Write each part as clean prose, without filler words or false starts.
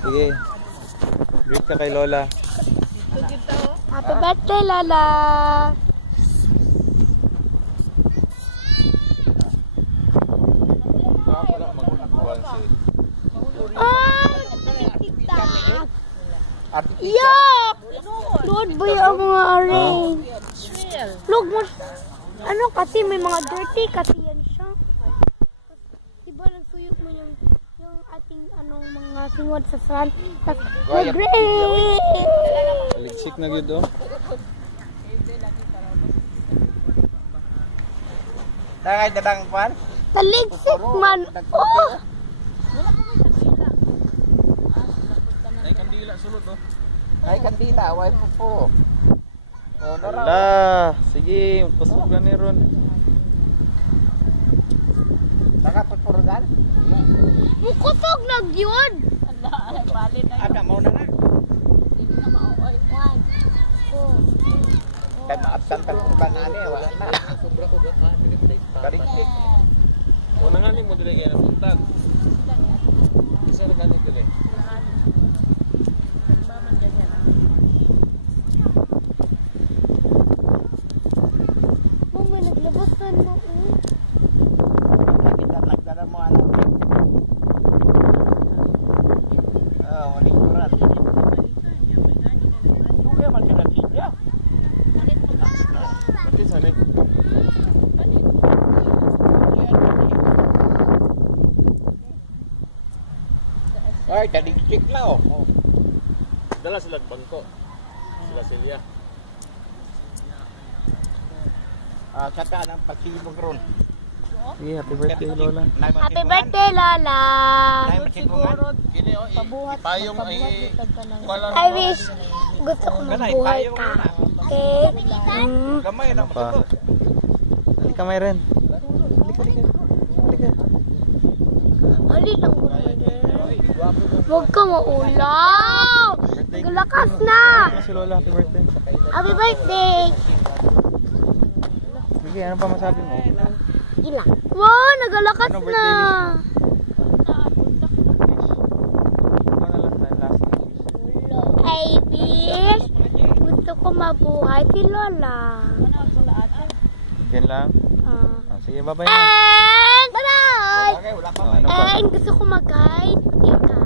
Sige. Greet ka kay Lola. Happy birthday, Lola! Yuck! Lord boy ang mga orange. Look mo. Ano kasi may mga dirty kasi yan siya. Diba nagsuyok mo yung ating anong mga singwad sa sun. Tapos great! Ligsik na yun, oh. Nakay na bang kwan? Taligsik man. Oh! Ay, kandila, sulod, oh. Ay kandila, way po. Oh, nara. Ala, sige, pasok na ni Ron. Nakapagpurugan? Mukusog na yun. Ada mo na na. Kaya maabsan ka kung banane, wala na. Karikik. Una nga ni mo dili kaya nabuntag. Isa na ganit dili. Mama, naglabasan mo. Nagdala mo anak. Oh, malikuran. Kaya man ka natigya. Pati sa ni. Ay, taligtik na oh. Dala sila bangko. Sila Silya. Sa taan ang pagsibog ron. Sige, happy birthday Lola. Happy birthday, Lola! Kini oh, ipayong ay I wish gusto ko mabuhay ka. Okay? gamay na Pa. mo. Halika may ren. Halika. Ali lang ko. Huwag ka maulaw! Naglakas na! Si Lola, happy birthday. Happy birthday! Sige, ano pa masabi mo? Gila. Wow, naglakas Ano na! birthday wish mo? Ano lang tayo last wish? I wish gusto ko mabuhay si Lola. Yan lang. Sige, bye-bye na. And bye-bye! Okay, wala pa. Ano pa? And gusto ko mag-guide ikaw.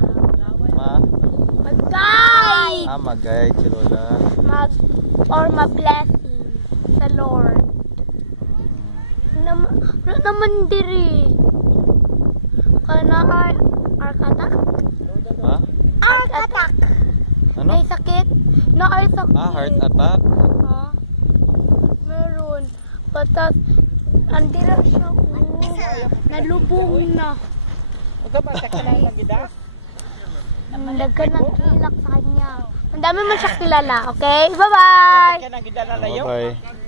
Mag-guide! Mag-guide si Lola. Or ma-blessing sa Lord. Naman diri. Kana ark attack? Ha? Ark attack. Ano? May sakit? Na ay sakit. Heart attack? Ha? Meron. Patas, andira siya. Nalubong na. Ug ba ta kana gida? Lagkan ng kilak sa kanya. Ang dami man siya kilala. Okay? Bye-bye! Kana gida na layo. Bye-bye.